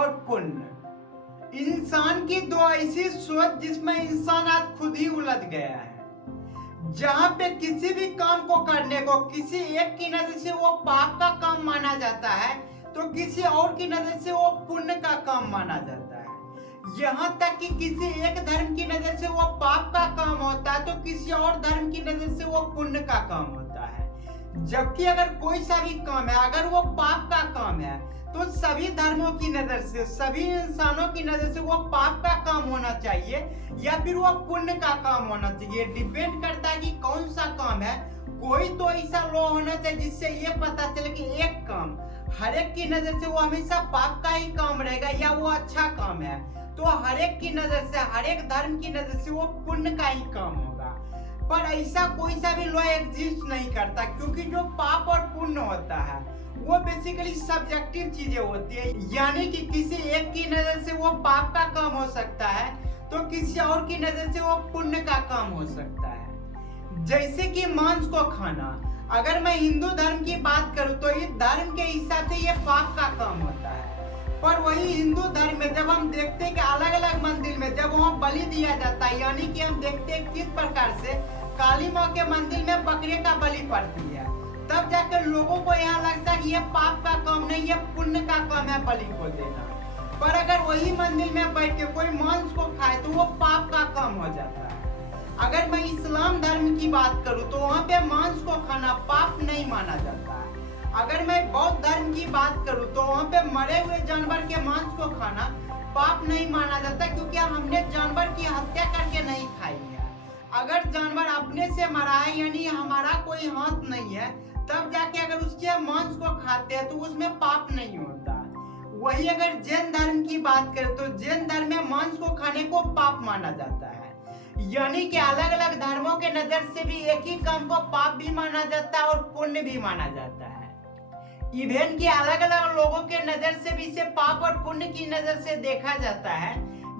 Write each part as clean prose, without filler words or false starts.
और पुण्य। इंसान की दो ऐसी सोच जिसमें इंसान आज खुद ही उलझ गया है, जहां पे किसी भी काम को करने को किसी एक की नजर से वो पाप का काम माना जाता है तो किसी और की नजर से वो पुण्य का काम माना जाता है। यहाँ तक कि किसी एक धर्म की नजर से वो पाप का काम होता है तो किसी और धर्म की नजर से वो पुण्य का काम होता है। जबकि अगर कोई सा भी काम है, अगर वो पाप का काम है तो सभी धर्मों की नजर से, सभी इंसानों की नजर से वो पाप का काम होना चाहिए या फिर वो पुण्य का काम होना चाहिए। डिपेंड करता है कि कौन सा काम है। कोई तो ऐसा लॉ होना चाहिए जिससे ये पता चले कि एक काम हर एक की नजर से वो हमेशा पाप का ही काम रहेगा या वो अच्छा काम है, तो हर एक की नजर से, हर एक धर्म की नजर से वो पुण्य का ही काम होगा। पर ऐसा कोई सा भी लॉ एग्जिस्ट नहीं करता, क्योंकि जो पाप और पुण्य होता है वो बेसिकली सब्जेक्टिव चीजें होती है। यानी कि किसी एक की नजर से वो पाप का काम हो सकता है तो किसी और की नजर से वो पुण्य का काम हो सकता है। जैसे कि मांस को खाना, अगर मैं हिंदू धर्म की बात करूं तो इस धर्म के हिसाब से ये पाप का काम होता है। पर वही हिंदू धर्म में जब हम देखते हैं कि अलग अलग मंदिर में जब वहाँ बलि दिया जाता है, यानी कि हम देखते हैं किस प्रकार से काली माँ के मंदिर में बकरे का बलि पड़ती है, तब जाकर लोगों को यहाँ लगता है कि ये पाप का काम नहीं, ये पुण्य का काम है बलि को देना। पर अगर वही मंदिर में बैठ के कोई मांस को खाए तो वो पाप का काम हो जाता है। अगर मैं इस्लाम धर्म की बात करूं तो वहाँ पे मांस को खाना पाप नहीं माना जाता है। अगर मैं बौद्ध धर्म की बात करूं तो वहाँ पे मरे हुए जानवर के मांस को खाना पाप नहीं माना जाता, क्योंकि हमने जानवर की हत्या करके नहीं खाई है। अगर जानवर अपने से मरा है, यानी हमारा कोई हाथ नहीं है, तब जाके अगर उसके मांस को खाते हैं तो उसमें पाप नहीं होता। वही अगर जैन धर्म की बात करें तो जैन धर्म में मांस को खाने को पाप माना जाता है। यानी कि अलग अलग धर्मों के नजर से भी एक ही काम को पाप भी माना जाता है और पुण्य भी माना जाता है। इवेंट की अलग अलग लोगों के नजर से भी इसे पाप और पुण्य की नजर से देखा जाता है।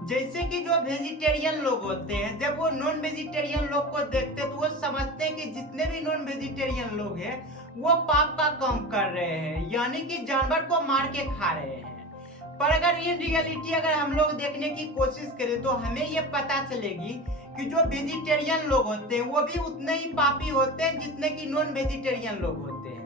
जैसे कि जो वेजिटेरियन लोग होते हैं, जब वो नॉन वेजिटेरियन लोग को देखते हैं तो वो समझते हैं कि जितने भी नॉन वेजिटेरियन लोग हैं वो पाप का काम कर रहे हैं, यानी कि जानवर को मार के खा रहे हैं। पर अगर इन रियलिटी अगर हम लोग देखने की कोशिश करें तो हमें ये पता चलेगी कि जो वेजिटेरियन लोग होते हैं वो भी उतने ही पापी होते हैं जितने कि नॉन वेजिटेरियन लोग होते हैं।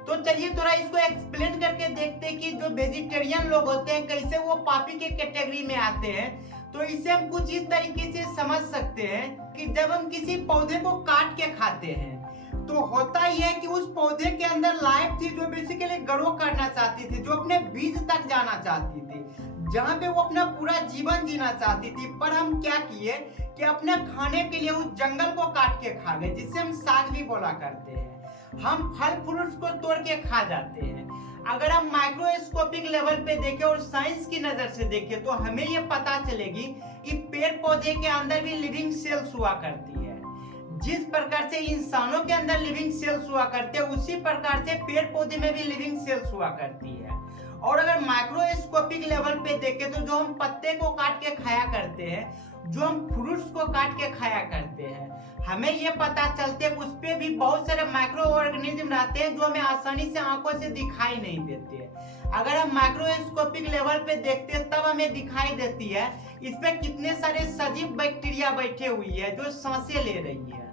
तो चलिए थोड़ा इसको एक्सप्लेन करके देखते हैं कि जो वेजिटेरियन लोग होते हैं कैसे वो पापी के कैटेगरी में आते हैं। तो इसे हम कुछ इस तरीके से समझ सकते हैं कि जब हम किसी पौधे को काट के खाते हैं तो होता यह है कि उस पौधे के अंदर लाइफ थी जो बेसिकली ग्रो करना चाहती थी, जो अपने बीज तक जाना चाहती थी, जहाँ पे वो अपना पूरा जीवन जीना चाहती थी। पर हम क्या किए कि अपने खाने के लिए उस जंगल को काट के खा गए, जिससे हम साग भी बोला करते हैं। हम फल फ्रूट्स को तोड़ के खा जाते हैं। अगर हम माइक्रोस्कोपिक लेवल पे देखें और साइंस की नजर से देखें तो हमें ये पता चलेगी कि पेड़ पौधे के अंदर भी लिविंग सेल्स हुआ करती है। जिस प्रकार से इंसानों के अंदर लिविंग सेल्स हुआ करते हैं उसी प्रकार से पेड़ पौधे में भी लिविंग सेल्स हुआ करती है। और अगर माइक्रोस्कोपिक लेवल पे देखें तो जो हम पत्ते को काट के खाया करते हैं, जो हम फ्रूट्स को काट के खाया करते हैं, हमें ये पता चलते है उस पे भी बहुत सारे माइक्रो ऑर्गेनिज्म रहते हैं जो हमें आसानी से आंखों से दिखाई नहीं देते। अगर हम माइक्रोस्कोपिक लेवल पे देखते हैं तब हमें दिखाई देती है इस पे कितने सारे सजीव बैक्टीरिया बैठे हुई है जो सांसें ले रही है।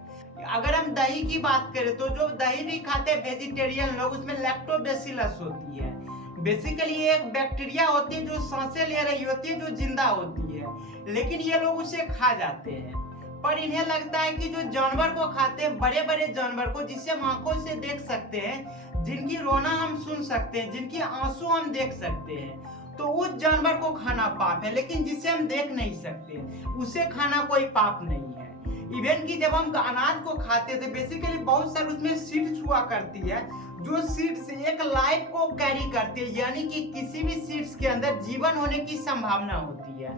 अगर हम दही की बात करें तो जो दही भी खाते हैं वेजिटेरियन लोग, उसमें लैक्टोबैसिलस होती है। बेसिकली एक बैक्टीरिया होती है जो सांसें ले रही होती है, जो जिंदा होती है, लेकिन ये लोग उसे खा जाते हैं। पर इन्हें लगता है कि जो जानवर को खाते हैं, बड़े बड़े जानवर को जिसे हम आंखों से देख सकते हैं, जिनकी रोना हम सुन सकते हैं, जिनकी आंसू हम देख सकते हैं, तो उस जानवर को खाना पाप है। लेकिन जिसे हम देख नहीं सकते उसे खाना कोई पाप नहीं है। इवन कि जब हम अनाज को खाते थे बेसिकली बहुत सारे उसमें सीड्स हुआ करती है, जो सीड्स एक लाइफ को कैरी करती है, यानी कि किसी भी सीड्स के अंदर जीवन होने की संभावना होती है,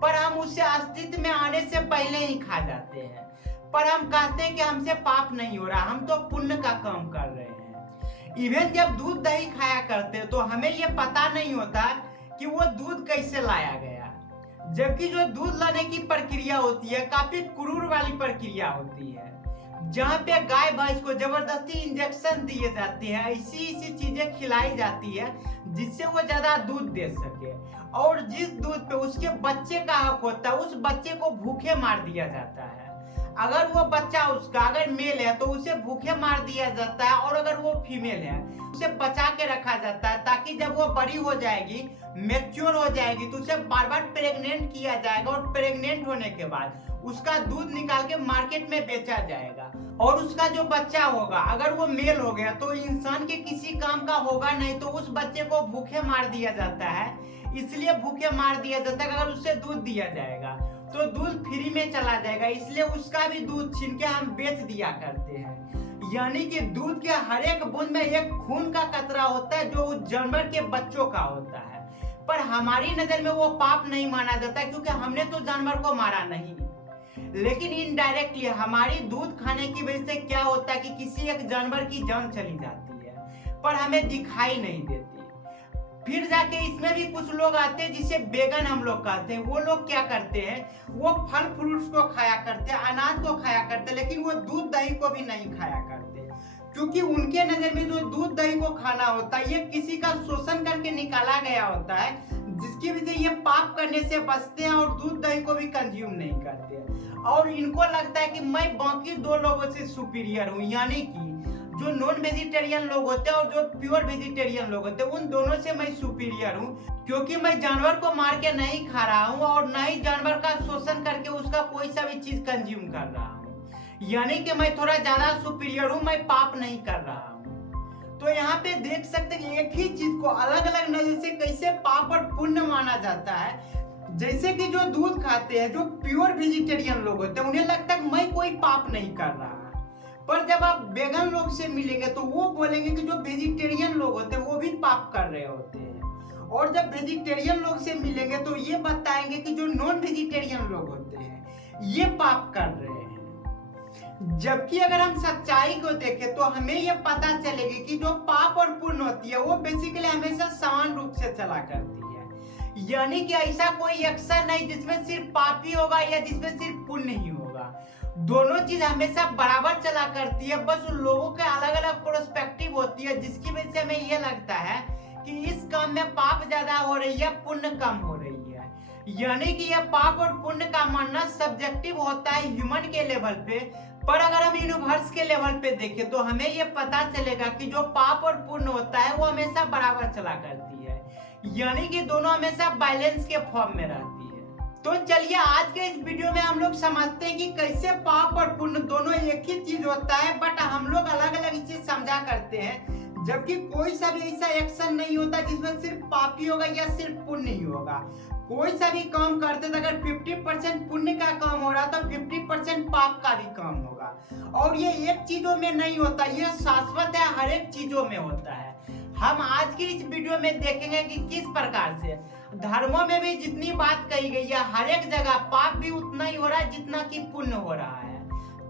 पर हम उसे अस्तित्व में आने से पहले ही खा जाते हैं। पर हम कहते हैं कि हमसे पाप नहीं हो रहा, हम तो पुण्य का काम कर रहे हैं। इवन जब दूध दही खाया करते हैं तो हमें ये पता नहीं होता कि वो दूध कैसे लाया गया, जबकि जो दूध लाने की प्रक्रिया होती है काफी क्रूर वाली प्रक्रिया होती है। जहाँ पे गाय भैंस को जबरदस्ती इंजेक्शन दिए जाते हैं, ऐसी ऐसी चीजें खिलाई जाती है जिससे वो ज्यादा दूध दे सके, और जिस दूध पे उसके बच्चे का हक होता है उस बच्चे को भूखे मार दिया जाता है। अगर वो बच्चा उसका अगर मेल है तो उसे भूखे मार दिया जाता है, और अगर वो फीमेल है उसे बचा के रखा जाता है, ताकि जब वो बड़ी हो जाएगी, मैच्योर हो जाएगी, तो उसे बार बार प्रेग्नेंट किया जाएगा, और प्रेग्नेंट होने के बाद उसका दूध निकाल के मार्केट में बेचा जाएगा। और उसका जो बच्चा होगा अगर वो मेल हो गया तो इंसान के किसी काम का होगा नहीं, तो उस बच्चे को भूखे मार दिया जाता है। इसलिए भूखे मार दिया जाता है, अगर उससे दूध दिया जाएगा तो दूध फ्री में चला जाएगा, इसलिए उसका भी दूध छीन के हम बेच दिया करते हैं। यानी कि दूध के हर एक बूंद में एक खून का कतरा होता है जो उस जानवर के बच्चों का होता है। पर हमारी नजर में वो पाप नहीं माना जाता, क्योंकि हमने तो जानवर को मारा नहीं। लेकिन इनडायरेक्टली हमारी दूध खाने की वजह से क्या होता है कि किसी एक जानवर की जान चली जाती है, पर हमें दिखाई नहीं देती। फिर जाके इसमें भी कुछ लोग आते हैं जिसे वेगन हम लोग कहते हैं। वो लोग क्या करते हैं, वो फल फ्रूट्स को खाया करते हैं, अनाज को खाया करते हैं, लेकिन वो दूध दही को भी नहीं खाया करते, क्योंकि उनके नजर में जो दूध दही को खाना होता है ये किसी का शोषण करके निकाला गया होता है, जिसकी वजह से ये पाप करने से बचते हैं और दूध दही को भी कंज्यूम नहीं करते। और इनको लगता है कि मैं बाकी दो लोगों से सुपीरियर हूँ, यानी कि जो नॉन वेजिटेरियन लोग होते हैं और जो प्योर वेजिटेरियन लोग होते हैं उन दोनों से मैं सुपीरियर हूँ, क्योंकि मैं जानवर को मार के नहीं खा रहा हूँ और न ही जानवर का शोषण करके उसका कोई सा भी चीज कंज्यूम कर रहा हूँ। यानी कि मैं थोड़ा ज्यादा सुपीरियर हूँ, मैं पाप नहीं कर रहा हूँ। तो यहाँ पे देख सकते हैं एक ही चीज को अलग अलग नजर से कैसे पाप और पुण्य माना जाता है। जैसे कि जो दूध खाते हैं, जो प्योर वेजिटेरियन लोग होते हैं, उन्हें लगता है मैं कोई पाप नहीं कर रहा, पर जब आप वेगन लोग से मिलेंगे तो वो बोलेंगे कि जो वेजिटेरियन लोग होते हैं वो भी पाप कर रहे होते हैं। और जब वेजिटेरियन लोग से मिलेंगे तो ये बताएंगे कि जो नॉन वेजिटेरियन लोग होते हैं ये पाप कर रहे हैं। जबकि अगर हम सच्चाई को देखें तो हमें ये पता चलेगी कि जो पाप और पुण्य होती है वो बेसिकली हमेशा समान रूप से चला करती है। यानी कि ऐसा कोई एक्शन नहीं जिसमें सिर्फ पाप ही होगा या जिसमें सिर्फ पुण्य ही होगा। दोनों चीज हमेशा बराबर चला करती है, बस उन लोगों के अलग अलग पर्सपेक्टिव होती है, जिसकी वजह से हमें ये लगता है कि इस काम में पाप ज्यादा हो रही है, पुण्य कम हो रही है। यानी कि यह पाप और पुण्य का मानना सब्जेक्टिव होता है ह्यूमन के लेवल पे, पर अगर हम यूनिवर्स के लेवल पे देखें तो हमें ये पता चलेगा कि जो पाप और पुण्य होता है वो हमेशा बराबर चला करती है, यानी कि दोनों हमेशा बैलेंस के फॉर्म में रहती है। तो चलिए आज के इस वीडियो में हम लोग समझते हैं कि कैसे पाप और पुण्य दोनों एक ही चीज होता है, बट हम लोग अलग अलग इसे समझा करते हैं। जबकि कोई सा भी ऐसा एक्शन नहीं होता जिसमें सिर्फ पाप ही होगा या सिर्फ पुण्य ही होगा। कोई सा भी काम करते तो अगर 50% पुण्य का काम हो रहा तो 50% पाप का भी काम होगा। और ये एक चीजों में नहीं होता, ये शाश्वत है, हर एक चीजों में होता है। हम आज की इस वीडियो में देखेंगे कि किस प्रकार से धर्मों में भी जितनी बात कही गई है हर एक जगह पाप भी उतना ही हो रहा है जितना कि पुण्य हो रहा है।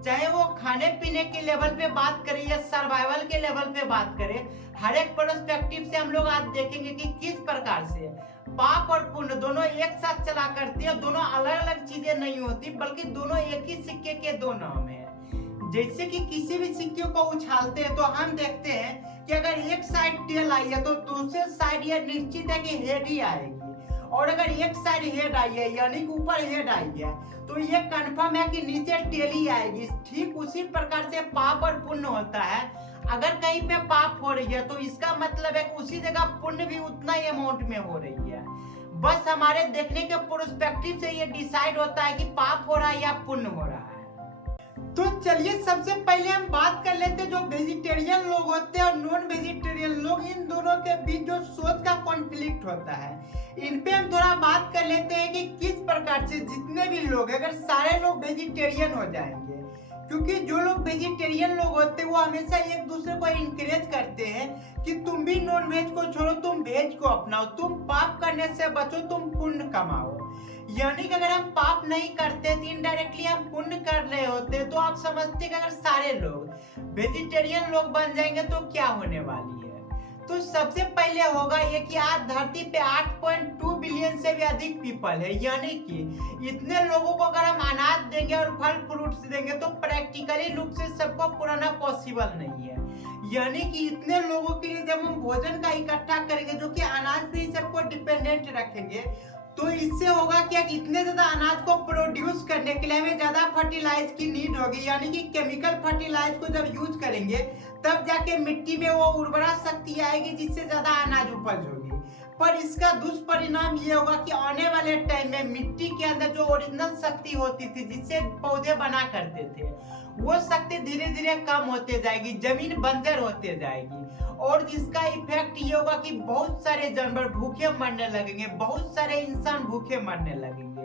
चाहे वो खाने पीने के लेवल पे बात करें या सर्वाइवल के लेवल पे बात करें, हर एक पर्सपेक्टिव से हम लोग आज देखेंगे कि किस प्रकार से पाप और पुण्य दोनों एक साथ चला करती है। दोनों अलग अलग चीजें नहीं होती, बल्कि दोनों एक ही सिक्के के दो नाम है। जैसे कि किसी भी सिक्के को उछालते हैं तो हम देखते हैं कि अगर एक साइड टेल आई है तो दूसरे साइड ये निश्चित है कि हेड ही आएगी, और अगर एक साइड हेड आई है यानी कि ऊपर हेड आई है तो ये कंफर्म है कि नीचे टेल ही आएगी। ठीक उसी प्रकार से पाप और पुण्य होता है। अगर कहीं पे पाप हो रही है तो इसका मतलब है कि उसी जगह पुण्य भी उतना ही अमाउंट में हो रही है। बस हमारे देखने के पर्सपेक्टिव से ये डिसाइड होता है कि पाप हो रहा है या पुण्य हो रहा है। तो चलिए सबसे पहले हम बात कर लेते हैं जो वेजिटेरियन लोग होते हैं और नॉन वेजिटेरियन लोग, इन दोनों के बीच जो सोच का कॉन्फ्लिक्ट होता है इन पे हम थोड़ा बात कर लेते हैं कि किस प्रकार से जितने भी लोग अगर सारे लोग वेजिटेरियन हो जाएंगे, क्योंकि जो लोग वेजिटेरियन लोग होते हैं वो हमेशा एक दूसरे को इनकरेज करते हैं कि तुम भी नॉन वेज को छोड़ो, तुम वेज को अपनाओ, तुम पाप करने से बचो, तुम पुण्य कमाओ। यानी कि अगर हम पाप नहीं करते तो इनडायरेक्टली हम पुण्य कर रहे होते, तो आप समझते कि अगर सारे लोग वेजिटेरियन लोग बन जाएंगे तो क्या होने वाली है। तो सबसे पहले होगा ये कि आज धरती पे 8.2 बिलियन से भी अधिक पीपल है, यानी कि इतने लोगों को अगर हम अनाज देंगे और फल फ्रूट्स देंगे तो प्रैक्टिकली रूप से सबको पुराना पॉसिबल नहीं है। यानी कि इतने लोगों के लिए जब हम भोजन का इकट्ठा करेंगे जो कि अनाज पे ही सबको डिपेंडेंट रखेंगे, तो इससे होगा क्या कि इतने ज्यादा अनाज को प्रोड्यूस करने के लिए हमें ज्यादा फर्टिलाइज की नीड होगी, यानी कि केमिकल फर्टिलाइज को जब यूज करेंगे तब जाके मिट्टी में वो उर्वरा शक्ति आएगी जिससे ज्यादा अनाज उपज होगी। पर इसका दुष्परिणाम ये होगा कि आने वाले टाइम में मिट्टी के अंदर जो ओरिजिनल शक्ति होती थी जिससे पौधे बना करते थे, वो शक्ति धीरे धीरे कम होते जाएगी, जमीन बंजर होते जाएगी। और इसका इफेक्ट ये होगा कि बहुत सारे जानवर भूखे मरने लगेंगे, बहुत सारे इंसान भूखे मरने लगेंगे।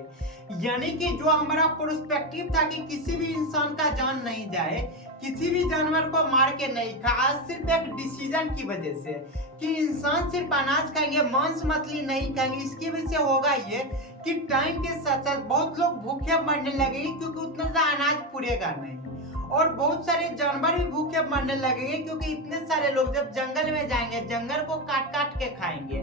यानी कि जो हमारा पर्सपेक्टिव था कि किसी भी इंसान का जान नहीं जाए, किसी भी जानवर को मार के नहीं खा, आज सिर्फ एक डिसीजन की वजह से कि इंसान सिर्फ अनाज खाएंगे, मांस मछली नहीं खाएंगे, इसकी वजह से होगा ये कि टाइम के साथ साथ बहुत लोग भूखे मरने लगेंगे क्योंकि उतना ज्यादा अनाज पुरेगा नहीं। और बहुत सारे जानवर भी भूखे मरने लगेंगे क्योंकि इतने सारे लोग जब जंगल में जाएंगे, जंगल को काट काट के खाएंगे,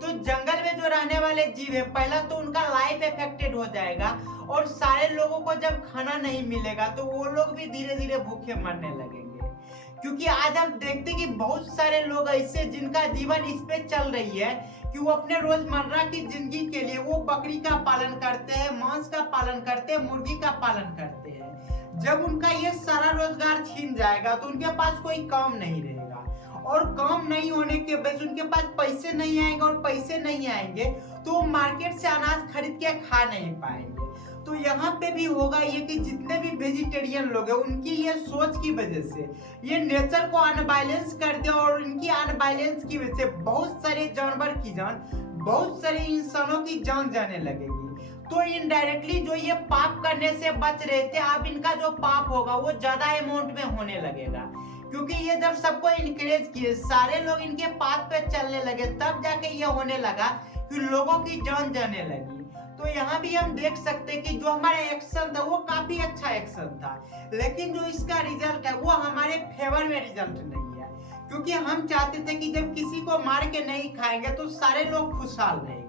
तो जंगल में जो रहने वाले जीव है पहला तो उनका लाइफ इफेक्टेड हो जाएगा, और सारे लोगों को जब खाना नहीं मिलेगा तो वो लोग भी धीरे धीरे भूखे मरने लगेंगे। क्योंकि आज हम देखते कि बहुत सारे लोग ऐसे जिनका जीवन इस पे चल रही है कि वो अपने रोजमर्रा की जिंदगी के लिए वो बकरी का पालन करते हैं, मांस का पालन करते हैं, मुर्गी का पालन करते हैं। जब उनका ये सारा रोजगार छीन जाएगा तो उनके पास कोई काम नहीं रहेगा, और काम नहीं होने के वजह उनके पास पैसे नहीं आएंगे, और पैसे नहीं आएंगे तो वो मार्केट से अनाज खरीद के खा नहीं पाएंगे। तो यहाँ पे भी होगा ये कि जितने भी वेजिटेरियन लोग हैं उनकी ये सोच की वजह से ये नेचर को अनबैलेंस कर दिया, और इनकी अनबैलेंस की वजह से बहुत सारे जानवर की जान, बहुत सारे इंसानों की जान जाने लगेगी। तो इनडायरेक्टली जो ये पाप करने से बच रहे थे, अब इनका जो पाप होगा वो ज्यादा अमाउंट में होने लगेगा, क्योंकि ये जब सबको इनकरेज किए, सारे लोग इनके पाथ पे चलने लगे, तब जाके ये होने लगा कि लोगों की जान जाने लगी। तो यहाँ भी हम देख सकते हैं कि जो हमारा एक्शन था वो काफी अच्छा एक्शन था, लेकिन जो इसका रिजल्ट है वो हमारे फेवर में रिजल्ट नहीं है, क्योंकि हम चाहते थे कि जब किसी को मार के नहीं खाएंगे तो सारे लोग खुशहाल रहेंगे।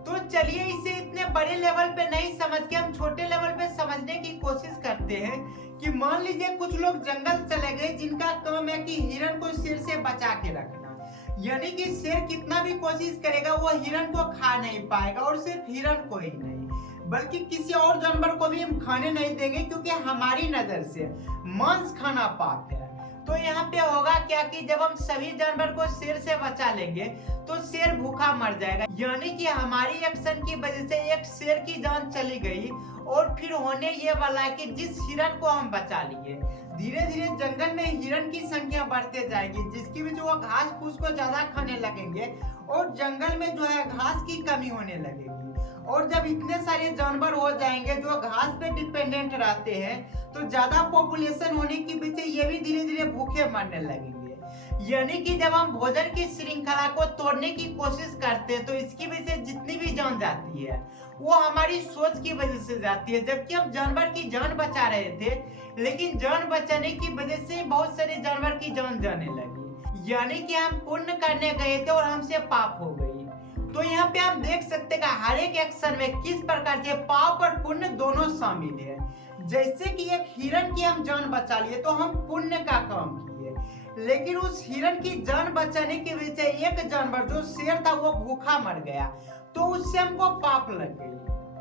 तो चलिए इसे इतने बड़े लेवल पे नहीं समझ के हम छोटे लेवल पे समझने की कोशिश करते हैं कि मान लीजिए कुछ लोग जंगल चले गए जिनका काम है कि हिरण को शेर से बचा के रखना, यानी कि शेर कितना भी कोशिश करेगा वो हिरण को खा नहीं पाएगा, और सिर्फ हिरण को ही नहीं बल्कि किसी और जानवर को भी हम खाने नहीं देंगे, क्योंकि हमारी नजर से मांस खाना पाप है। तो यहाँ पे होगा क्या कि जब हम सभी जानवर को शेर से बचा लेंगे तो शेर भूखा मर जाएगा, यानी कि हमारी एक्शन की वजह से एक शेर की जान चली गई। और फिर होने ये वाला है कि जिस हिरण को हम बचा लिए, धीरे धीरे जंगल में हिरण की संख्या बढ़ते जाएगी, जिसकी वजह वो घास फूस को ज्यादा खाने लगेंगे, और जंगल में जो है घास की कमी होने लगेगी। और जब इतने सारे जानवर हो जाएंगे जो घास पे डिपेंडेंट रहते हैं, तो ज्यादा पॉपुलेशन होने की वजह से ये भी धीरे धीरे भूखे मरने लगेंगे। यानी कि जब हम भोजन की श्रृंखला को तोड़ने की कोशिश करते हैं तो इसकी वजह से जितनी भी जान जाती है वो हमारी सोच की वजह से जाती है। जबकि हम जानवर की जान बचा रहे थे, लेकिन जान बचाने की वजह से बहुत सारे जानवर की जान जाने लगी, यानी कि हम पुण्य करने गए थे और हमसे पाप हो गई। तो यहाँ पे आप देख सकते हैं कि हर एक एक्शन में किस प्रकार से पाप और पुण्य दोनों शामिल है। जैसे कि एक हिरण की हम जान बचा लिए तो हम पुण्य का काम किए, लेकिन उस हिरण की जान बचाने की वजह से एक जानवर जो शेर था वो भूखा मर गया, तो उससे हमको पाप लग गई।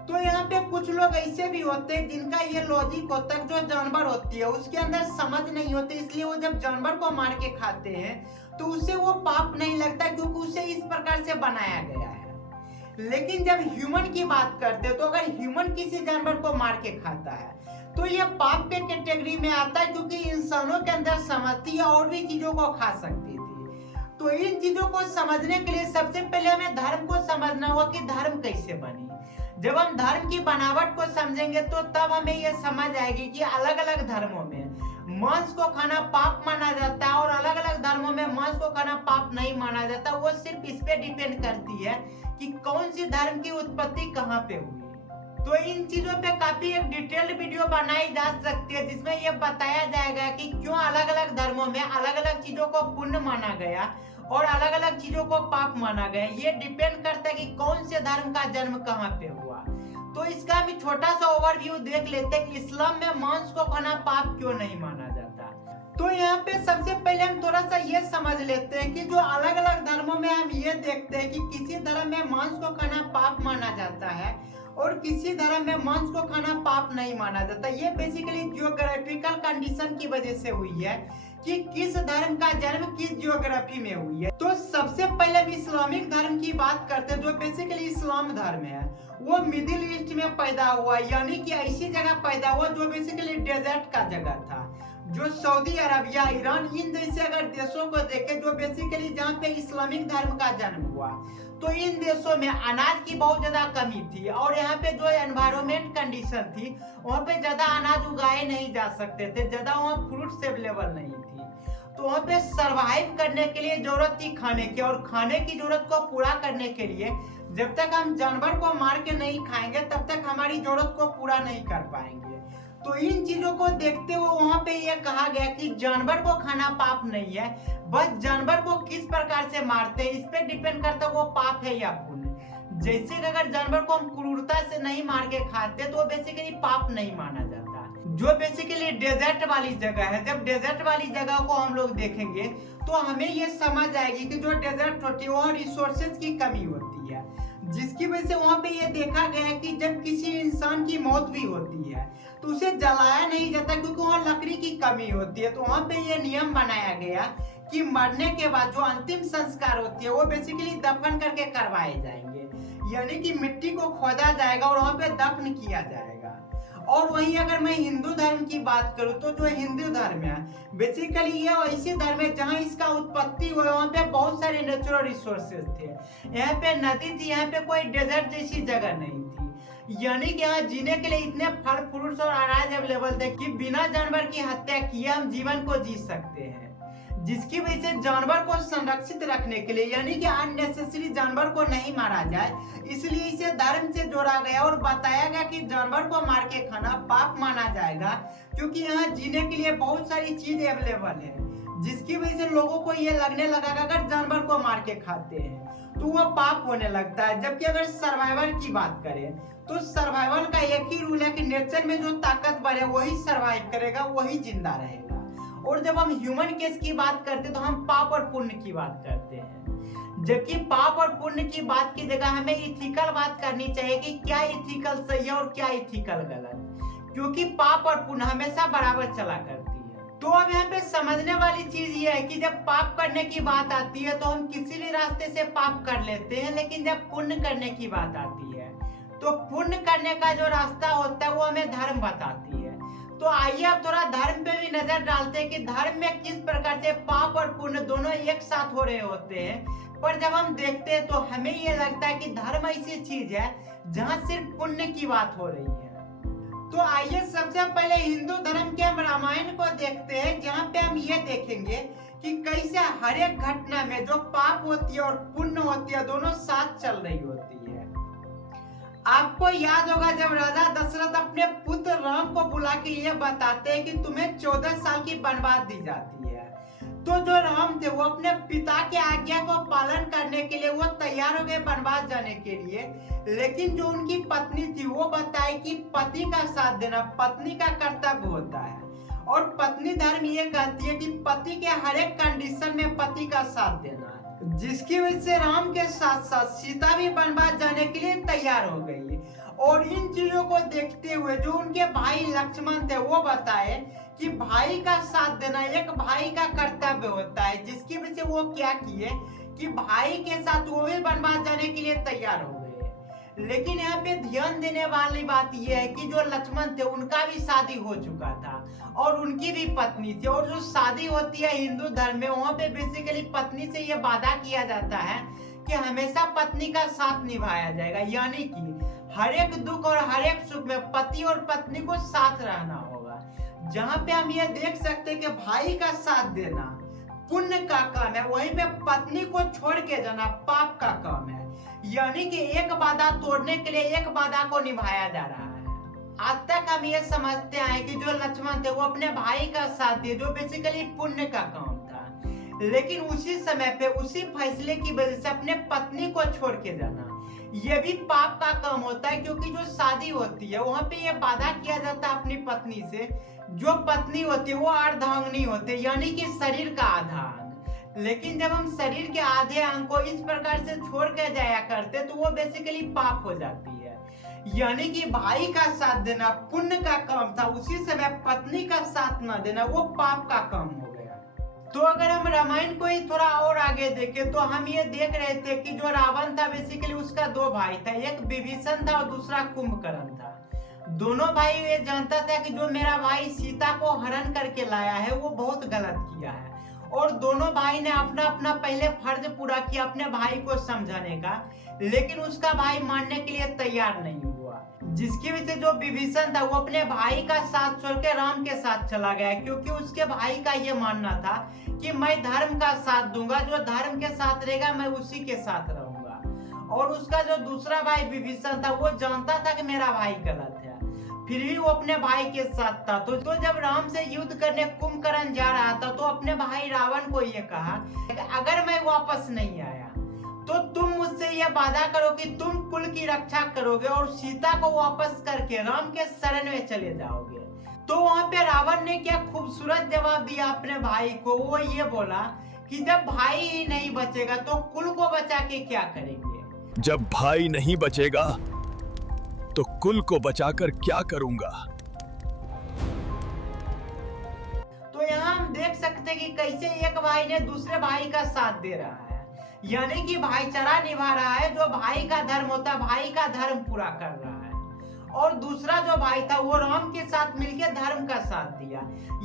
तो यहाँ पे कुछ लोग ऐसे भी होते हैं जिनका ये लॉजिक होता है, जो जानवर होती है उसके अंदर समझ नहीं होती, इसलिए वो जब जानवर को मार के खाते हैं तो उससे वो पाप नहीं लगता, क्योंकि उसे इस प्रकार से बनाया गया है। लेकिन जब ह्यूमन की बात करते हैं तो अगर ह्यूमन किसी जानवर को मार के खाता है तो ये पाप के कैटेगरी में आता है, क्योंकि इंसानों के अंदर समझ थी और भी चीजों को खा सकती थी। तो इन चीजों को समझने के लिए सबसे पहले हमें धर्म को समझना होगा कि धर्म कैसे बनी। जब हम धर्म की बनावट को समझेंगे तो तब हमें ये समझ आएगी कि अलग अलग धर्मों में मांस को खाना पाप माना जाता है और अलग अलग धर्मों में मांस को खाना पाप नहीं माना जाता। वो सिर्फ इस पे डिपेंड करती है कि कौन सी धर्म की उत्पत्ति कहाँ पे हुई। तो इन चीजों पे काफी एक डिटेल्ड वीडियो बनाई जा सकती है, जिसमें ये बताया जाएगा कि क्यों अलग अलग धर्मों में अलग अलग चीजों को पुण्य माना गया और अलग अलग चीजों को पाप माना गया। ये डिपेंड करता है कि कौन से धर्म का जन्म कहाँ पे हुआ। तो इसका हम छोटा सा ओवरव्यू देख लेते हैं कि इस्लाम में मांस को खाना पाप क्यों नहीं माना जाता। तो यहाँ पे सबसे पहले हम थोड़ा सा ये समझ लेते हैं कि जो अलग अलग धर्मों में हम ये देखते हैं कि किसी धर्म में मांस को खाना पाप माना जाता है और किसी धर्म में मांस को खाना पाप नहीं माना जाता। ये बेसिकली जियोग्राफिकल कंडीशन की वजह से हुई है कि किस धर्म का जन्म किस जियोग्राफी में हुई है। तो सबसे पहले हम इस्लामिक धर्म की बात करते हैं, जो बेसिकली इस्लाम धर्म है। वो मिडिल ईस्ट में पैदा हुआ, यानी कि ऐसी जगह पैदा हुआ जो बेसिकली डेजर्ट का जगह था। जो सऊदी अरब या ईरान, इन जैसे अगर देशों को देखें जो बेसिकली जहाँ पे इस्लामिक धर्म का जन्म हुआ, तो इन देशों में अनाज की बहुत ज्यादा कमी थी और यहाँ पे जो एनवायरमेंट कंडीशन थी वहाँ पे ज्यादा अनाज उगाए नहीं जा सकते थे, ज्यादा वहाँ फ्रूट्स अवेलेबल नहीं थी। तो वहाँ पे सरवाइव करने के लिए जरूरत थी खाने की, और खाने की जरूरत को पूरा करने के लिए जब तक हम जानवर को मार के नहीं खाएंगे तब तक हमारी जरूरत को पूरा नहीं कर पाएंगे। तो इन चीजों को देखते हुए वहां पे ये कहा गया कि जानवर को खाना पाप नहीं है, बस जानवर को किस प्रकार से मारते हैं इस पे डिपेंड करता है वो पाप है या पुण्य। जैसे कि अगर जानवर को हम क्रूरता से नहीं मार के खाते तो बेसिकली पाप नहीं माना जाता। जो बेसिकली डेजर्ट वाली जगह है, जब डेजर्ट वाली जगह को हम लोग देखेंगे तो हमें ये समझ आएगी कि जो डेजर्ट होती है वहाँ रिसोर्सेज की कमी होती है, जिसकी वजह से वहाँ पे ये देखा गया है कि जब किसी इंसान की मौत भी होती है तो उसे जलाया नहीं जाता क्योंकि वहाँ लकड़ी की कमी होती है। तो वहाँ पे ये नियम बनाया गया कि मरने के बाद जो अंतिम संस्कार होती है वो बेसिकली दफन करके करवाए जाएंगे, यानी कि मिट्टी को खोदा जाएगा और वहाँ पे दफन किया जाएगा। और वहीं अगर मैं हिंदू धर्म की बात करूँ तो जो हिंदू धर्म है बेसिकली ये ऐसी धर्म है जहाँ इसका उत्पत्ति हुआ, वहाँ पे बहुत सारे नेचुरल रिसोर्सेज थे, यहाँ पे नदी थी, यहाँ पे कोई डेजर्ट जैसी जगह नहीं थी, यानी कि यहाँ जीने के लिए इतने फल फ्रूट्स और अनाज अवेलेबल थे कि बिना जानवर की हत्या किए हम जीवन को जी सकते हैं। जिसकी वजह से जानवर को संरक्षित रखने के लिए, यानी कि अननेसेसरी जानवर को नहीं मारा जाए, इसलिए इसे धर्म से जोड़ा गया और बताया गया कि जानवर को मार के खाना पाप माना जाएगा क्योंकि यहाँ जीने के लिए बहुत सारी चीज अवेलेबल है। जिसकी वजह से लोगों को ये लगने लगा कि अगर जानवर को मार के खाते हैं तो वो पाप होने लगता है। जबकि अगर सर्वाइवल की बात करें तो सर्वाइवल का एक ही रूल है कि नेचर में जो ताकतवर है वही सर्वाइव करेगा, वही जिंदा रहेगा। और जब हम ह्यूमन केस की बात करते हैं तो हम पाप और पुण्य की बात करते हैं, जबकि पाप और पुण्य की बात की जगह हमें इथिकल बात करनी चाहिए कि क्या इथिकल सही है और क्या इथिकल गलत, क्योंकि पाप और पुण्य हमेशा बराबर चला करती है। तो अब यहाँ पे समझने वाली चीज ये है कि जब पाप करने की बात आती है तो हम किसी भी रास्ते से पाप कर लेते हैं, लेकिन जब पुण्य करने की बात आती है तो पुण्य करने का जो रास्ता होता है वो हमें धर्म बताती है। तो आइए अब थोड़ा धर्म पे भी नजर डालते हैं कि धर्म में किस प्रकार से पाप और पुण्य दोनों एक साथ हो रहे होते हैं। पर जब हम देखते हैं तो हमें ये लगता है कि धर्म ऐसी चीज है जहाँ सिर्फ पुण्य की बात हो रही है। तो आइए सबसे पहले हिंदू धर्म के हम रामायण को देखते हैं, जहाँ पे हम ये देखेंगे कि कैसे हर एक घटना में जो पाप होती है और पुण्य होती है दोनों साथ चल रही होती है। आपको याद होगा जब राजा दशरथ अपने पुत्र राम को बुला के ये बताते हैं कि तुम्हें 14 साल की वनवास दी जाती है, तो जो राम थे वो अपने पिता के आज्ञा को पालन करने के लिए वो तैयार हो गए वनवास जाने के लिए। लेकिन जो उनकी पत्नी थी वो बताए कि पति का साथ देना पत्नी का कर्तव्य होता है, और पत्नी धर्म ये कहती है कि पति के हर एक कंडीशन में पति का साथ देना है। जिसकी वजह से राम के साथ साथ सीता भी वनवास जाने के लिए तैयार हो गई। और इन चीजों को देखते हुए जो उनके भाई लक्ष्मण थे वो बताए कि भाई का साथ देना एक भाई का कर्तव्य होता है। जिसकी वजह से वो क्या किए कि भाई के साथ वो भी वनवास जाने के लिए तैयार हो गए। लेकिन यहाँ पे ध्यान देने वाली बात यह है कि जो लक्ष्मण थे उनका भी शादी हो चुका था और उनकी भी पत्नी थी, और जो शादी होती है हिंदू धर्म में वहाँ पे बेसिकली पत्नी से यह वादा किया जाता है कि हमेशा पत्नी का साथ निभाया जाएगा, यानी कि हर एक दुख और हर एक सुख में पति और पत्नी को साथ रहना होगा। जहाँ पे हम ये देख सकते हैं कि भाई का साथ देना पुण्य का काम है, वहीं पे पत्नी को छोड़ के जाना पाप का काम है। यानी कि एक वादा तोड़ने के लिए एक वादा को निभाया जा रहा है। आज तक हम ये समझते हैं कि जो लक्ष्मण थे वो अपने भाई का साथ दिए, जो बेसिकली पुण्य का काम था। लेकिन उसी समय पे उसी फैसले की वजह से अपने पत्नी को छोड़ के जाना ये भी पाप का काम होता है, क्योंकि जो शादी होती है वहां पे ये वादा किया जाता है अपनी पत्नी से। जो पत्नी होती है वो अर्धांगिनी होती है, यानी कि शरीर का आधा अंग। लेकिन जब हम शरीर के आधे अंग को इस प्रकार से छोड़ के जाया करते तो वो बेसिकली पाप हो जाती है। यानी कि भाई का साथ देना पुण्य का काम था, उसी समय पत्नी का साथ ना देना वो पाप का काम हो गया। तो अगर हम रामायण को ही थोड़ा और आगे देखें तो हम ये देख रहे थे कि जो रावण था बेसिकली उसका दो भाई था, एक विभीषण था और दूसरा कुंभकर्ण था। दोनों भाई ये जानता था कि जो मेरा भाई सीता को हरण करके लाया है वो बहुत गलत किया है, और दोनों भाई ने अपना अपना पहले फर्ज पूरा किया अपने भाई को समझाने का, लेकिन उसका भाई मानने के लिए तैयार नहीं हुआ। जिसकी वजह से जो विभीषण था वो अपने भाई का साथ छोड़ के राम के साथ चला गया, क्योंकि उसके भाई का ये मानना था कि मैं धर्म का साथ दूंगा, जो धर्म के साथ रहेगा मैं उसी के साथ रहूंगा। और उसका जो दूसरा भाई विभीषण था वो जानता था कि मेरा भाई गलत है, फिर भी वो अपने भाई के साथ था। तो जब राम से युद्ध करने कुंभकर्ण जा रहा था तो अपने भाई रावण को ये कहा अगर मैं वापस नहीं आया तो तुम मुझसे यह वादा करो कि तुम कुल की रक्षा करोगे और सीता को वापस करके राम के शरण में चले जाओगे। तो वहां पे रावण ने क्या खूबसूरत जवाब दिया अपने भाई को। वो ये बोला कि जब भाई ही नहीं बचेगा तो कुल को बचा के क्या करेंगे। जब भाई नहीं बचेगा तो कुल को बचाकर क्या करूंगा। तो यहाँ हम देख सकते कि कैसे एक भाई ने दूसरे भाई का साथ दे रहा है, यानी कि भाईचारा निभा रहा है। जो भाई का धर्म होता है भाई का धर्म पूरा कर रहा है, और दूसरा जो भाई था वो राम के साथ मिलकर धर्म का साथ दिया।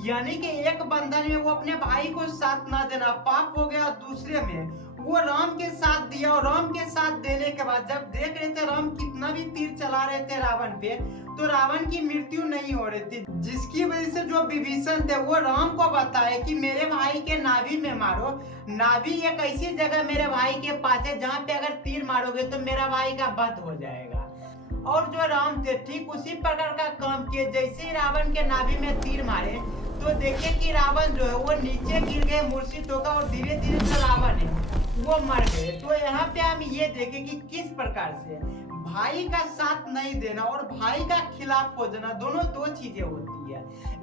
यानी कि एक बंधन में वो अपने भाई को साथ ना देना पाप हो गया, दूसरे में वो राम के साथ दिया। और राम के साथ देने के बाद जब देख रहे थे राम कितना भी तीर चला रहे थे रावण पे, तो रावण की मृत्यु नहीं हो रही थी, जिसकी वजह से जो विभीषण थे वो राम को बताए कि मेरे भाई के नाभि में मारो। नाभि एक ऐसी जगह मेरे भाई के पास है जहाँ पे अगर तीर मारोगे तो मेरा भाई का वध हो जाएगा। और जो राम थे ठीक उसी प्रकार का काम किए। जैसे ही रावण के नाभि में तीर मारे तो देखे कि रावण जो है वो नीचे गिर गए, मूर्छित होगा, और धीरे धीरे जो रावण है वो मर गए। तो यहाँ पे हम ये देखें कि किस प्रकार से भाई का साथ नहीं देना और भाई का खिलाफ हो जाना दोनों दो चीजें होती है।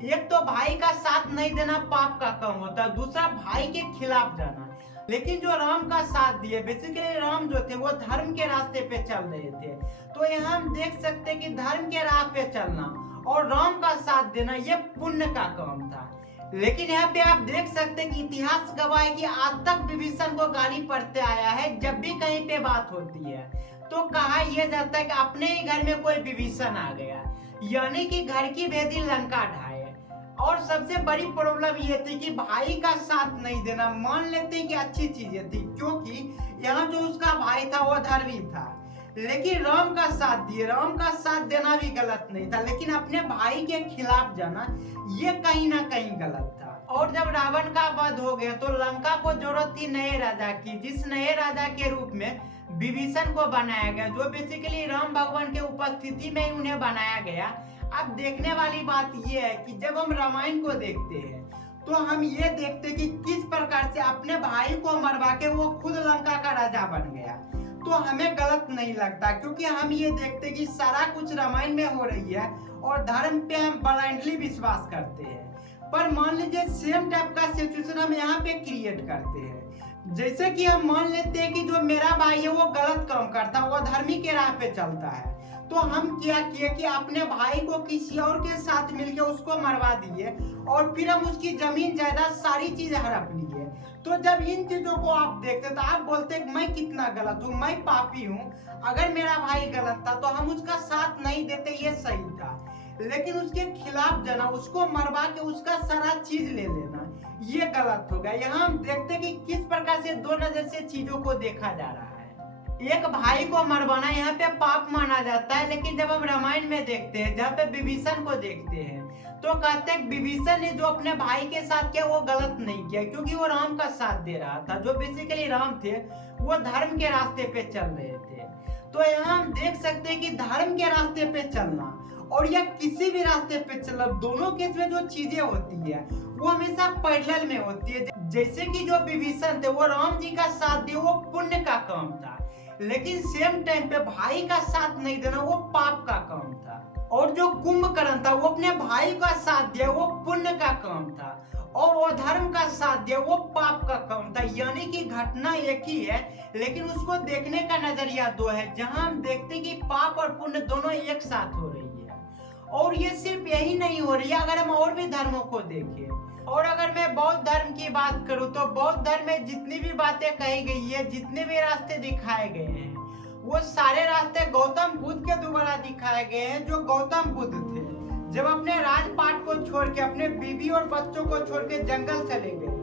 एक तो भाई का साथ नहीं देना पाप का काम होता है, दूसरा भाई के खिलाफ जाना। लेकिन जो राम का साथ दिए बेसिकली राम जो थे वो धर्म के रास्ते पे चल रहे थे। तो यहाँ हम देख सकते हैं कि धर्म के राह पे चलना और राम का साथ देना ये पुण्य का काम था। लेकिन यहाँ पे आप देख सकते हैं कि इतिहास गवाह है कि आज तक विभीषण को गाली पड़ते आया है। जब भी कहीं पे बात होती है तो कहा यह जाता है कि अपने ही घर में कोई विभीषण आ गया, यानी कि घर की भेदी लंका ढाए। और सबसे बड़ी प्रॉब्लम ये थी कि भाई का साथ नहीं देना। मान लेते हैं कि अच्छी चीजें थी, क्योंकि यहाँ जो उसका भाई था वो धर्मी था, लेकिन राम का साथ दिए। राम का साथ देना भी गलत नहीं था, लेकिन अपने भाई के खिलाफ जाना ये कहीं ना कहीं गलत था। और जब रावण का वध हो गया तो लंका को जरूरत थी नए राजा की, जिस नए राजा के रूप में विभीषण को बनाया गया, जो बेसिकली राम भगवान के उपस्थिति में ही उन्हें बनाया गया। अब देखने वाली बात यह है कि जब हम रामायण को देखते हैं तो हम ये देखते हैं कि किस प्रकार से अपने भाई को मरवा के वो खुद लंका का राजा बन गया। तो हमें गलत नहीं लगता, क्योंकि हम ये देखते हैं कि सारा कुछ रामायण में हो रही है और धर्म पे हम ब्लाइंडली विश्वास करते हैं। पर मान लीजिए सेम टाइप का सिचुएशन हम यहाँ पे क्रिएट करते हैं। जैसे कि हम मान लेते हैं कि जो मेरा भाई है वो गलत काम करता है, वो धर्मी के राह पे चलता है, तो हम क्या किए कि अपने भाई को किसी और के साथ मिलके उसको मरवा दिए और फिर हम उसकी जमीन जायदाद सारी चीज हड़प लिए। तो जब इन चीजों को आप देखते तो आप बोलते मैं कितना गलत हूँ, मैं पापी हूँ। अगर मेरा भाई गलत था तो हम उसका साथ नहीं देते, ये सही था। लेकिन उसके खिलाफ जाना, उसको मरवा के उसका सारा चीज ले लेना, ये गलत हो गया। यहाँ हम देखते कि किस प्रकार से दो नजर से चीजों को देखा जा रहा है। एक भाई को मरवाना यहाँ पे पाप माना जाता है, लेकिन जब हम रामायण में देखते हैं जहाँ पे विभीषण को देखते हैं तो कहते हैं विभीषण ने जो अपने भाई के साथ किया वो गलत नहीं किया, क्योंकि वो राम का साथ दे रहा था। जो बेसिकली राम थे वो धर्म के रास्ते पे चल रहे थे। तो यहाँ हम देख सकते हैं कि धर्म के रास्ते पे चलना और या किसी भी रास्ते पे चल, दोनों केस में जो चीजें होती है वो हमेशा पैरेलल में होती है। जैसे कि जो विभीषण थे वो राम जी का साथ दिए, वो पुण्य का काम था, लेकिन सेम टाइम पे भाई का साथ नहीं देना वो पाप का काम था। और जो कुंभकर्ण था वो अपने भाई का साथ दिया, वो पुण्य का काम था, और वो धर्म का साथ दिया, वो पाप का काम था। यानी कि घटना एक ही है, लेकिन उसको देखने का नजरिया दो है, जहां हम देखते हैं कि पाप और पुण्य दोनों एक साथ हो रही है। और ये सिर्फ यही नहीं हो रही है, अगर हम और भी धर्मों को देखें, और अगर मैं बौद्ध धर्म की बात करूं तो बौद्ध धर्म में जितनी भी बातें कही गई है, जितने भी रास्ते दिखाए गए हैं, वो सारे रास्ते गौतम बुद्ध के द्वारा दिखाए गए हैं। जो गौतम बुद्ध थे जब अपने राजपाट को छोड़ के, अपने बीवी और बच्चों को छोड़ के जंगल चले गए,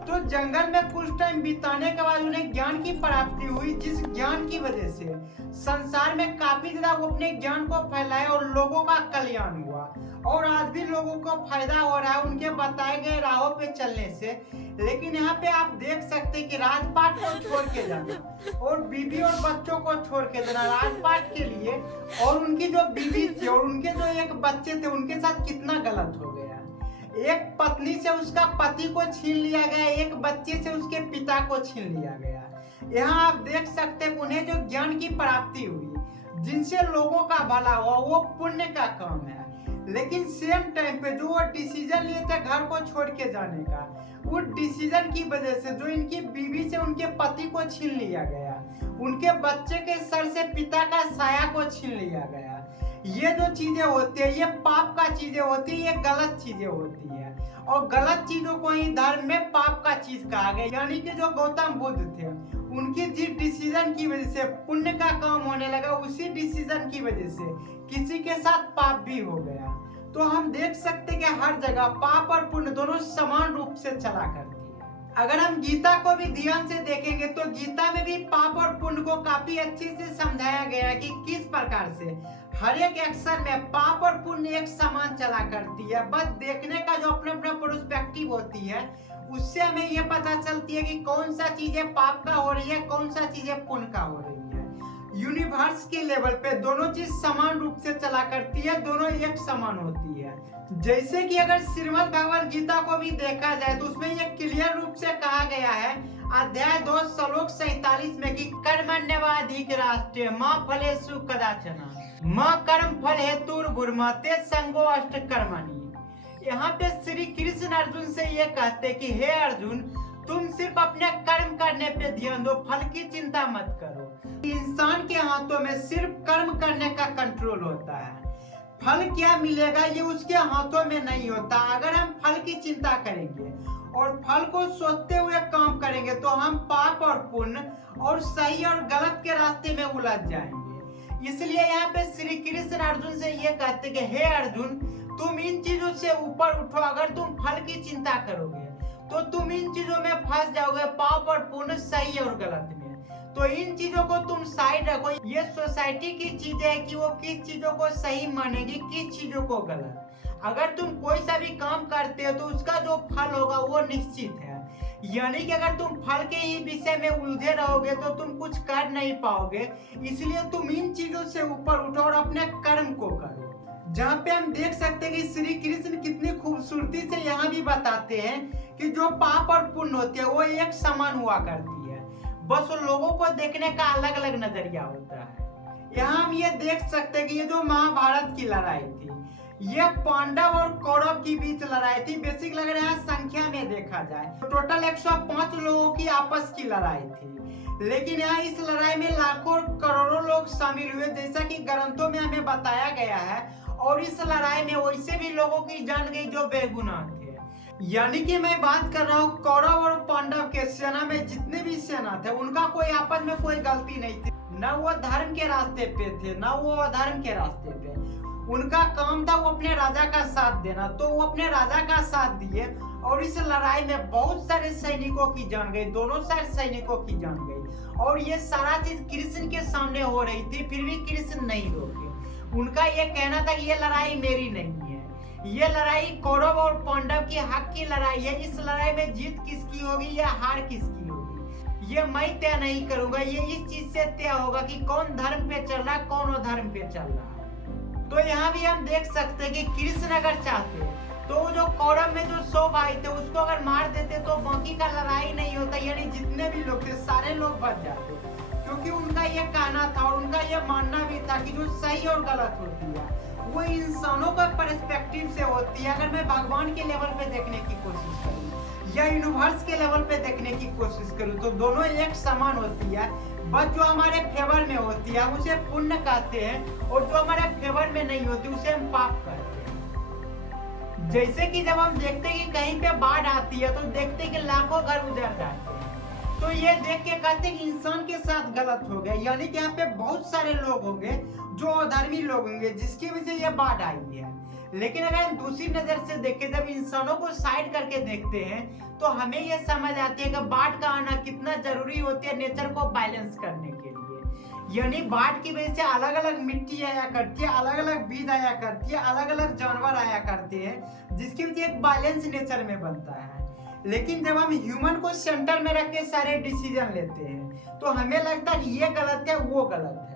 तो जंगल में कुछ टाइम बिताने के बाद उन्हें ज्ञान की प्राप्ति हुई, जिस ज्ञान की वजह से संसार में काफी ज्यादा वो अपने ज्ञान को फैलाए और लोगों का कल्याण हुआ। और आज भी लोगों को फायदा हो रहा है उनके बताए गए राहों पे चलने से। लेकिन यहाँ पे आप देख सकते हैं कि राजपाट को छोड़ के जाना और बीवी और बच्चों को छोड़ के देना राजपाट के लिए, और उनकी जो बीवी थी और उनके जो एक बच्चे थे उनके साथ कितना गलत हो गया। एक पत्नी से उसका पति को छीन लिया गया, एक बच्चे से उसके पिता को छीन लिया गया। यहाँ आप देख सकते हैं उन्हें जो ज्ञान की प्राप्ति हुई, जिनसे लोगों का भला हुआ, वो पुण्य का काम है। लेकिन सेम टाइम पे जो वो डिसीजन लिए थे घर को छोड़ के जाने का, वो डिसीजन की वजह से जो इनकी बीवी से उनके पति को छीन लिया गया, उनके बच्चे के सर से पिता का साया को छीन लिया गया। ये जो चीजें होती है ये पाप का चीजें होती है, ये गलत चीजें होती है, और गलत चीजों को ही धर्म में पाप का चीज कहा गया। यानी कि जो गौतम बुद्ध थे उनकी जिस डिसीजन की वजह से पुण्य का काम होने लगा, उसी डिसीजन की वजह से किसी के साथ पाप भी हो गया। तो हम देख सकते कि हर जगह पाप और पुण्य दोनों समान रूप से चला करती है। अगर हम गीता को भी ध्यान से देखेंगे तो गीता में भी पाप और पुण्य को काफी अच्छे से समझाया गया है कि किस प्रकार से हर एक एक्शन में पाप और पुण्य एक समान चला करती है। बस देखने का जो अपना अपना पर्सपेक्टिव होती है, उससे हमें ये पता चलती है कि कौन सा चीजें पाप का हो रही है, कौन सा चीजें पुण्य का हो रही है। यूनिवर्स के लेवल पे दोनों चीज समान रूप से चला करती है, दोनों एक समान होती है। जैसे कि अगर श्रीमद् भगवद गीता को भी देखा जाए तो उसमें ये क्लियर रूप से कहा गया है अध्याय 2 श्लोक 47 में कि कर्मण्यवाधिकारस्ते मा फलेषु कदाचन मा कर्म फल हेतुर्भुर्मा ते संगो अष्ट कर्मणि। यहाँ पे श्री कृष्ण अर्जुन से ये कहते कि हे अर्जुन, तुम सिर्फ अपने कर्म करने पे ध्यान दो, फल की चिंता मत करो। इंसान के हाथों में सिर्फ कर्म करने का कंट्रोल होता है, फल क्या मिलेगा ये उसके हाथों में नहीं होता। अगर हम फल की चिंता करेंगे और फल को सोचते हुए काम करेंगे तो हम पाप और पुण्य और सही और गलत के रास्ते में उलझ जाएंगे। इसलिए यहाँ पे श्री कृष्ण अर्जुन से ये कहते कि हे अर्जुन, तुम इन चीजों से ऊपर उठो। अगर तुम फल की चिंता करोगे तो तुम इन चीजों में फंस जाओगे, पाप और पुण्य, सही और गलत में। तो इन चीजों को तुम साइड रखो। ये सोसाइटी की चीजें है कि वो किस चीजों को सही मानेगी, किस चीजों को गलत। अगर तुम कोई सा भी काम करते हो तो उसका जो फल होगा वो निश्चित है। यानी कि अगर तुम फल के ही विषय में उलझे रहोगे तो तुम कुछ कर नहीं पाओगे। इसलिए तुम इन चीजों से ऊपर उठो और अपने कर्म को करो। जहाँ पे हम देख सकते हैं कि श्री कृष्ण कितनी खूबसूरती से यहाँ भी बताते हैं कि जो पाप और पुण्य होती है वो एक समान हुआ करती है, बस लोगों को देखने का अलग अलग नजरिया होता है। यहाँ हम ये देख सकते हैं कि ये जो महाभारत की लड़ाई थी, ये पांडव और कौरव के बीच लड़ाई थी। बेसिक लग रहा है संख्या में देखा जाए तो टोटल 105 लोगों की आपस की लड़ाई थी, लेकिन यहाँ इस लड़ाई में लाखों और करोड़ों लोग शामिल हुए, जैसा कि ग्रंथों में हमें बताया गया है। और इस लड़ाई में वैसे भी लोगों की जान गई जो बेगुनाह थे। यानी कि मैं बात कर रहा हूँ कौरव और पांडव के सेना में जितने भी सेना थे उनका कोई आपस में कोई गलती नहीं थी। न वो धर्म के रास्ते पे थे, न वो अधर्म के रास्ते पे। उनका काम था वो अपने राजा का साथ देना, तो वो अपने राजा का साथ दिए। और इस लड़ाई में बहुत सारे सैनिकों की जान गई, दोनों साइड सैनिकों की जान गई। और ये सारा चीज कृष्ण के सामने हो रही थी, फिर भी कृष्ण नहीं रोके। उनका ये कहना था कि ये लड़ाई मेरी नहीं है, ये लड़ाई कौरव और पांडव की हक की लड़ाई है। इस लड़ाई में जीत किसकी होगी या हार किसकी होगी ये मैं तय नहीं करूंगा। ये इस चीज से तय होगा कि कौन धर्म पे चल रहा है, कौन अधर्म पे चल रहा है। तो यहाँ भी हम देख सकते हैं कि कृष्ण अगर चाहते तो जो कौरव में जो 100 भाई थे उसको अगर मार देते तो बाकी का लड़ाई नहीं होता, यानी जितने भी लोग थे सारे लोग बच जाते, क्योंकि उनका ये कहना था और उनका ये मानना भी था कि जो सही और गलत होती है वो इंसानों का पर्सपेक्टिव से होती है। अगर मैं भगवान के लेवल पे देखने की कोशिश करूँ या यूनिवर्स के लेवल पे देखने की कोशिश करूँ तो दोनों एक समान होती है, बस जो हमारे फेवर में होती है हम उसे पुण्य कहते हैं और जो हमारे फेवर में नहीं होती उसे हम पाप कहते हैं। जैसे कि जब हम देखते हैं कि कहीं पे बाढ़ आती है तो देखते हैं कि लाखों घर उजड़ जाते हैं, तो ये देख के कहते हैं कि इंसान के साथ गलत हो गया, यानी कि यहाँ पे बहुत सारे लोग होंगे जो अधर्मी लोग होंगे जिसकी वजह से ये बाढ़ आई है। लेकिन अगर हम दूसरी नजर से देखें, जब इंसानों को साइड करके देखते हैं तो हमें ये समझ आती है कि बाढ़ का आना कितना जरूरी होती है नेचर को बैलेंस करने के लिए। यानी बाढ़ की वजह से अलग अलग मिट्टी आया करती है, अलग अलग बीज आया करती है, अलग अलग जानवर आया करते हैं, जिसकी वजह से एक बैलेंस नेचर में बनता है। लेकिन जब हम ह्यूमन को सेंटर में रख के सारे डिसीजन लेते हैं तो हमें लगता है ये गलत है वो गलत है।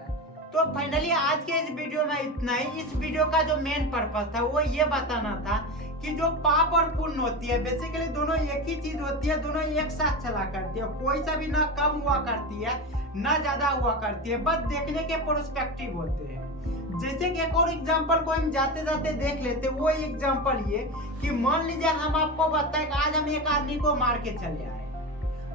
तो फाइनली आज के इस वीडियो में इतना ही। इस वीडियो का जो मेन पर्पस था वो ये बताना था कि जो पाप और पुण्य होती है बेसिकली दोनों एक ही चीज होती है, दोनों एक साथ चला करती है, कोई सा भी ना कम हुआ करती है ना ज्यादा हुआ करती है, बस देखने के पर्सपेक्टिव होते हैं। जैसे कि एक और एग्जांपल को हम जाते जाते देख लेते, वो एग्जांपल ये कि मान लीजिए हम आपको बताएं कि आज हम एक आदमी को मार के चले आए,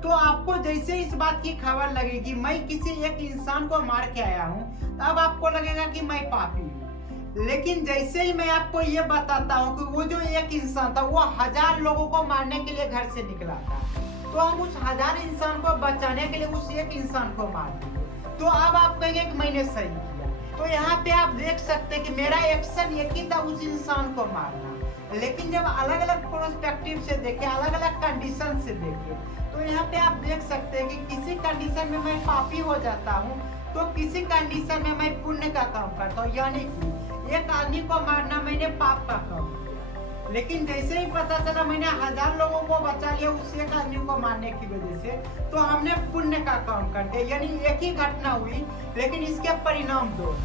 तो आपको जैसे इस बात की खबर लगेगी मैं किसी एक इंसान को मार के आया हूँ तब आपको लगेगा कि मैं पापी हूँ। लेकिन जैसे ही मैं आपको ये बताता हूँ कि वो जो एक इंसान था वो 1000 लोगों को मारने के लिए घर से निकला था, तो हम उस 1000 इंसान को बचाने के लिए उस एक इंसान को मार दिए, तो अब आप कहेंगे कि मैंने सही किया। तो यहाँ पे आप देख सकते हैं कि मेरा एक्शन एक ही था, उस इंसान को मारना। लेकिन जब अलग अलग पर्सपेक्टिव से देखे, अलग अलग कंडीशन से देखे, तो यहाँ पे आप देख सकते हैं कि किसी कंडीशन में मैं पापी हो जाता हूँ तो किसी कंडीशन में मैं पुण्य का काम करता हूँ, यानी कि एक आदमी को मारना मैंने पाप का काम किया। लेकिन जैसे ही पता चला मैंने 1000 लोगों को बचा लिया उस एक आदमी को मारने की वजह से, तो हमने पुण्य का काम कर दिया, यानी एक ही घटना हुई लेकिन इसके परिणाम दो।